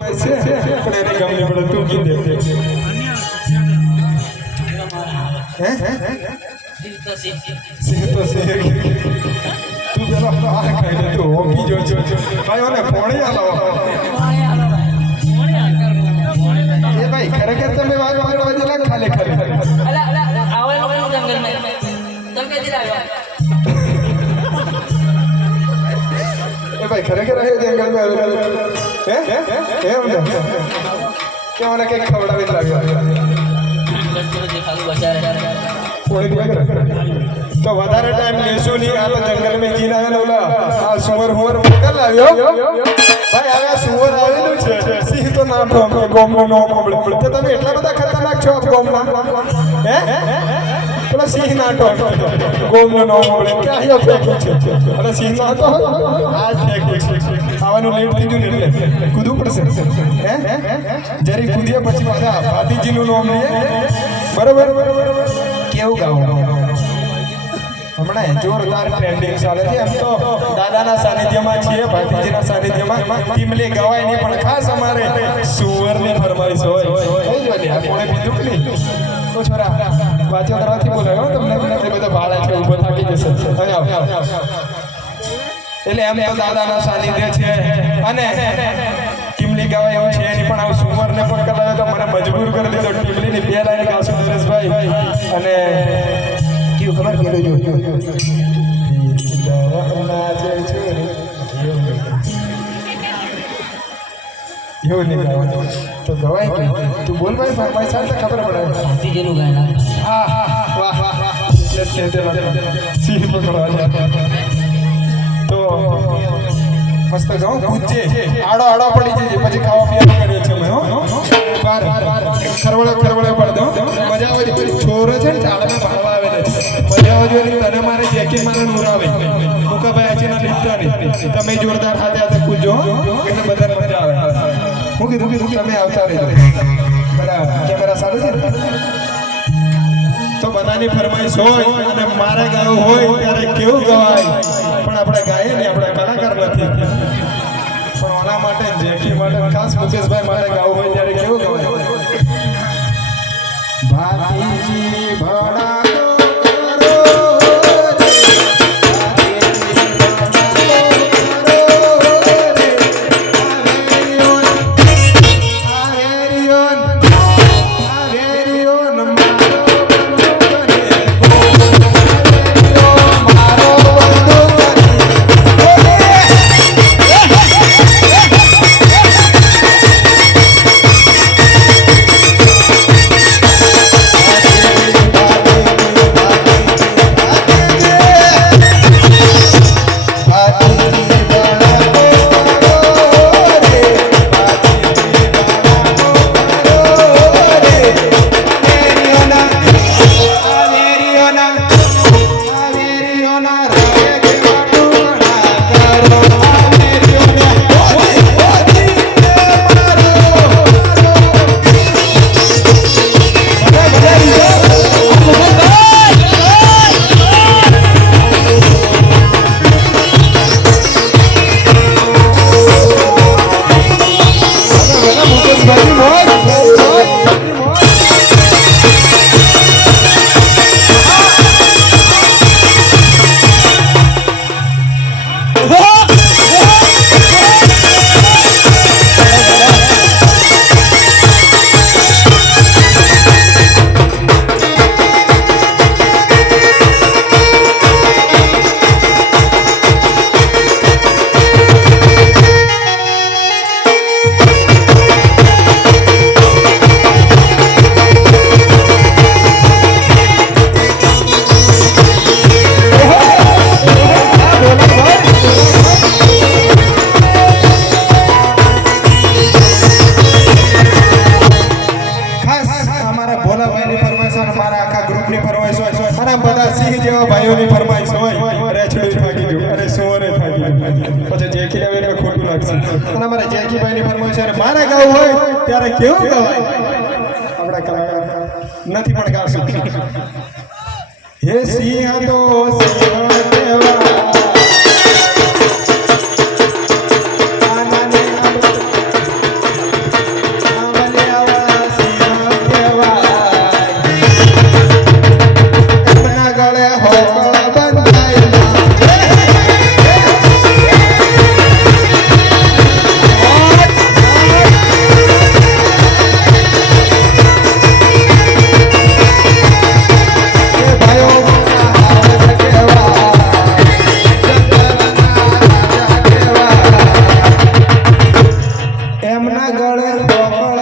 પણ એને ગમે પડે તું કીધે સિંહ તો સિંહ તું પેલો આ ખાઈને તું હોકી જો ભાઈ ઓને પોણી આલો એ ભાઈ ખરેખર તમે વાગ વાગવા જેલા ખાલે ખાલે અલા આવે જંગલ મે તમ કે દિલા એ ભાઈ ખરેખર આ જંગલ મે હે એમ ને કે મને કઈ ખવડાવી લાગ્યો તો વધારે ટાઈમ લેશું નહીં આપણે જંગલ में જીન આવે ઓલા આ સુવર હોર મોકલ આવ્યો ભાઈ હવે સુવર આવેલું છે સિંહ તો નામ ગોમનો નો મોકલે તો તમે એટલા બધા ખતરનાક છો આપ ગોમના હે પેલા સિંહ નાટો ગોમનો નો મોકલે કે આયો ફેંકો છે અને સિંહ નાટો આ ફેંકો છે આવવાનું લેટ થઈ ગયું ને એટલે કૂદવું પડશે હે જરી કૂદીએ પછી પાછા ભાતીજીનું નામ લઈએ બરોબર કેવું ગાવું હમણાં જોરદાર ટ્રેન્ડિંગ ચાલે છે એમ તો દાદાના સાનિધ્યમાં છીએ ભાતીજીના સાનિધ્યમાં ટીમલી ગવાય નહીં પણ ખાસ અમારે સુવરની ફરમાઈશ હોય કઈ જોડે આ કોણે કીધું કે નહીં તો છોરા વાંચો કરવાથી બોલાયો તમને એ બધા ભાડા છે ઊભો થાકી જશે એટલે એમ તો દાદાના સાનિધ્ય છે અને ટીમલી ગવાય એવું છે એની પણ આ સુવરને પણ કરાયો તો મને મજબૂર કરી દીધો ટીમલીની બે લાઈન ગાશું નરેશભાઈ અને કેવું ખબર પડ્યું જો એવું નહીં તો ગવાય તું બોલ ભાઈ મારી સાથે ખબર પડે ભાતીજીનું ગાયના હા વાહ વાહ સિંહ પકડવા તો મસ્ત ગાઉં પૂછે આડો આડો પડી જઈએ પછી ખાવા પીવાનું કરીએ છીએ મેં બાર ખરવડે પડ દો મજા આવે છે છોરો છે ને ટાળમાં ભાળવા આવેલા છે મજા આવે છે તને મારે જેકી મારે ઉરાવે મુકાભાઈ આચીના લીધા નહીં તમે જોરદાર હાથે કૂદજો એટલે બધાને મજા આવે હું કીધું તમે આવતા રહેજો બરાબર કેમેરા સારું છે તો બધાની ફરમાઈશ હોય અને મારે ગાવું હોય ત્યારે કેવું ગવાય પણ આપણે ગાઈએ ને આપણે કલાકાર નથી પણ ઓના માટે જેકી માટે ખાસ મુકેશભાઈ માટે ગાવું હોય ત્યારે કેવું ગવાય ભાતીજી ભડા ભાઈઓની ફરમાઈશ હોય રેછડી થાકી ગયું અરે સોરે થાકી ગયું પછી જેકી આવે એટલે ખોટું લાગશે અને અમારે જેકીભાઈની ફરમાઈશ અને મારે ગાવું હોય ત્યારે કેવું ગવાય આપણા કલાકાર નથી પણ ગાશું હે સિંહ તો સિંહ દેવા એમના ગળે ગોકળ